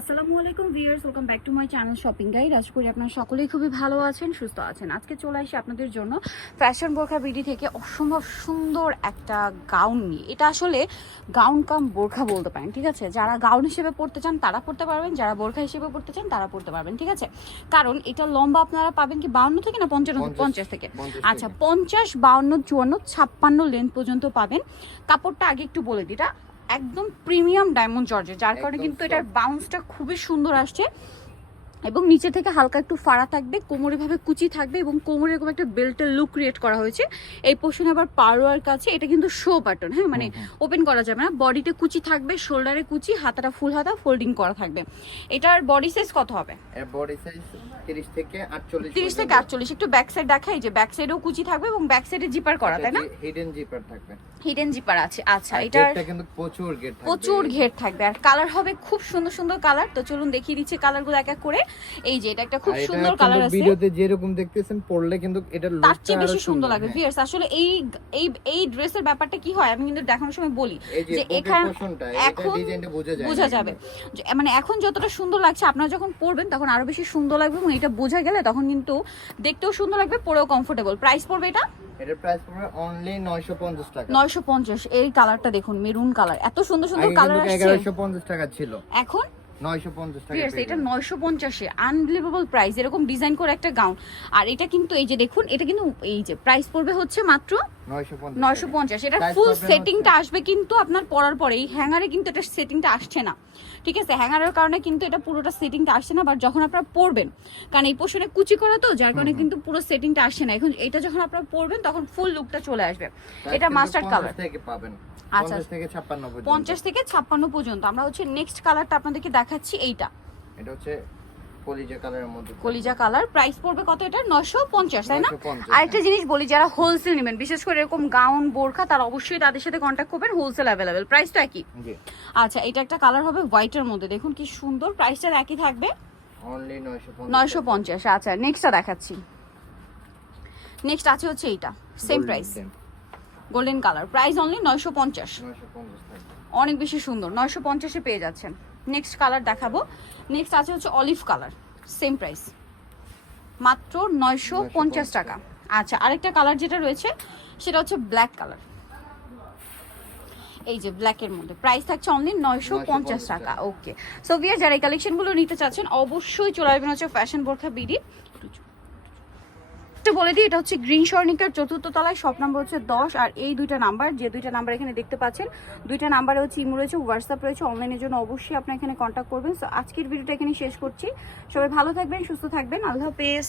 আসসালামু আলাইকুম viewers, welcome back to my channel shopping guide. আশা করি আপনারা সকলেই খুবই ভালো আছেন, সুস্থ আছেন। আজকে চলে আসি আপনাদের জন্য ফ্যাশন বোরখা বিডি থেকে অসম্ভব সুন্দর একটা গাউন নিয়ে। এটা আসলে গাউন কাম বোরখা বলতে পারেন, ঠিক আছে? যারা গাউন হিসেবে পড়তে চান তারা পড়তে পারবেন, যারা বোরখা হিসেবে পড়তে চান তারা পড়তে পারবেন, ঠিক আছে? কারণ এটা লম্বা আপনারা পাবেন কি 52 থেকে না 50 থেকে? আচ্ছা, 50, 52, 54, 56 লেন্থ পর্যন্ত পাবেন। কাপড়টা আগে একটু বলে দিই, এটা একদম প্রিমিয়াম ডায়মন্ড জর্জের, যার কারণে কিন্তু এটার বাউন্সটা খুবই সুন্দর আসছে এবং নিচে থেকে হালকা একটু ফাড়া থাকবে, কোমরে ভাবে কুচি থাকবে এবং কোমরে এরকম একটা বেল্টের লুক ক্রিয়েট করা হয়েছে। এই পোর্শনে আবার পাড়োয়ার কাছে এটা কিন্তু শো বাটন, হ্যাঁ, মানে ওপেন করা যাবে না। বডিতে কুচি থাকবে, শোল্ডারে কুচি, হাতাটা ফুল হাতা ফোল্ডিং করা থাকবে। এটার বডি সাইজ কত হবে? এর বডি সাইজ 30 থেকে 48। 30 থেকে 48। একটু ব্যাক সাইড দেখাই, যে ব্যাক সাইডেও কুচি থাকবে এবং ব্যাক সাইডে জিপার করা, তাই না? হিডেন জিপার থাকবে, হিডেন জিপার আছে। আচ্ছা, এটার কিন্তু প্রচুর ঘের থাকবে, প্রচুর ঘের থাকবে আর কালার হবে খুব সুন্দর সুন্দর কালার। তো চলুন দেখিয়ে দিচ্ছি কালারগুলো এক এক করে। এই যে এটা একটা খুব সুন্দর কালার আছে, ভিডিওতে যেরকম দেখতেছেন পরলে কিন্তু এটা তার চেয়ে বেশি সুন্দর লাগবে। ভিউয়ার্স, আসলে এই এই এই ড্রেসের ব্যাপারটা কি হয়, আমি কিন্তু দেখানোর সময় বলি যে এখানে এখন বোঝা যাবে, মানে এখন যতটা সুন্দর লাগছে আপনারা যখন পরবেন তখন আরো বেশি সুন্দর লাগবে এবং এটা বোঝা গেলে তখন কিন্তু দেখতেও সুন্দর লাগবে, পরেও কমফোর্টেবল। প্রাইস পড়বে এটা, এটার প্রাইস পড়বে অনলি 950 টাকা। 950। এই কালারটা দেখুন, মেরুন কালার, এত সুন্দর সুন্দর কালার আসছে। 1150 টাকা ছিল, এখন 950 টাকা। এটা 950-এ আনবিলিভেবল প্রাইস, এরকম ডিজাইন করে একটা গাউন। আর এটা কিন্তু এই যে দেখুন, এটা কিন্তু এই যে প্রাইস পড়বে হচ্ছে মাত্র 950। এটা ফুল সেটিংটা আসবে কিন্তু আপনার পরার পরে। এই হ্যাঙ্গারে কিন্তু এটা সেটিংটা আসছে না, ঠিক আছে? হ্যাঙ্গারের কারণে কিন্তু এটা পুরোটা সেটিংটা আসছে না, বাট যখন আপনারা পরবেন, কারণ এই পোর্শনে কুচি করা তো, যার কারণে কিন্তু পুরো সেটিংটা আসছে না। এখন এটা যখন আপনারা পরবেন তখন ফুল লুকটা চলে আসবে। এটা মাস্টার্ড কালার থেকে পাবেন। আচ্ছা, 50 থেকে 56 পর্যন্ত। আমরা হচ্ছে নেক্সট কালারটা আপনাদেরকে দেখাচ্ছি। এইটা, এটা হচ্ছে কলিজা কালারের মধ্যে, কলিজা কালার। প্রাইস পড়বে কত? এটা 950, তাই না? আরেকটা জিনিস বলি, যারা হোলসেল নেবেন, বিশেষ করে এরকম গাউন বোরখা, তারা অবশ্যই তাদের সাথে কন্ট্যাক্ট করবেন, হোলসেল অ্যাভেলেবেল। প্রাইস তো একই। আচ্ছা, এটা একটা কালার হবে হোয়াইটের মধ্যে, দেখুন কি সুন্দর। প্রাইসটা একই থাকবে, অনলি 950। আচ্ছা, নেক্সটটা দেখাচ্ছি। নেক্সট আছে হচ্ছে এইটা, same price, golden colour. Price only 950। অনেক বেশি সুন্দর, 950-এ পেয়ে যাচ্ছেন। নেক্সট কালার দেখাবো। নেক্সট আছে হচ্ছে অলিভ কালার, সেম প্রাইস, মাত্র 950 টাকা। আচ্ছা, আরেকটা কালার যেটা রয়েছে সেটা হচ্ছে ব্ল্যাক কালার। এই যে ব্ল্যাকের মধ্যে প্রাইস থাকছে অনলি 950 টাকা। ওকে, সো ভিউয়ার, যারা এই কালেকশনগুলো নিতে চাচ্ছেন অবশ্যই চলে আসবেন হচ্ছে ফ্যাশন বোরখা বিডি। বলে দিই, এটা হচ্ছে গ্রিন স্বর্ণিকার 4র্থ তলায়, শপ নাম্বার হচ্ছে 10। আর এই দুইটা নাম্বার, যে দুইটা নাম্বার এখানে দেখতে পাচ্ছেন, দুইটা নাম্বারে হচ্ছে ইমো রয়েছে, হোয়াটসঅ্যাপ রয়েছে। অনলাইনের জন্য অবশ্যই আপনারা এখানে কন্ট্যাক্ট করবেন। সো আজকের ভিডিওটা এখানে শেষ করছি। সবাই ভালো থাকবেন, সুস্থ থাকবেন, আল্লাহ হাফেজ।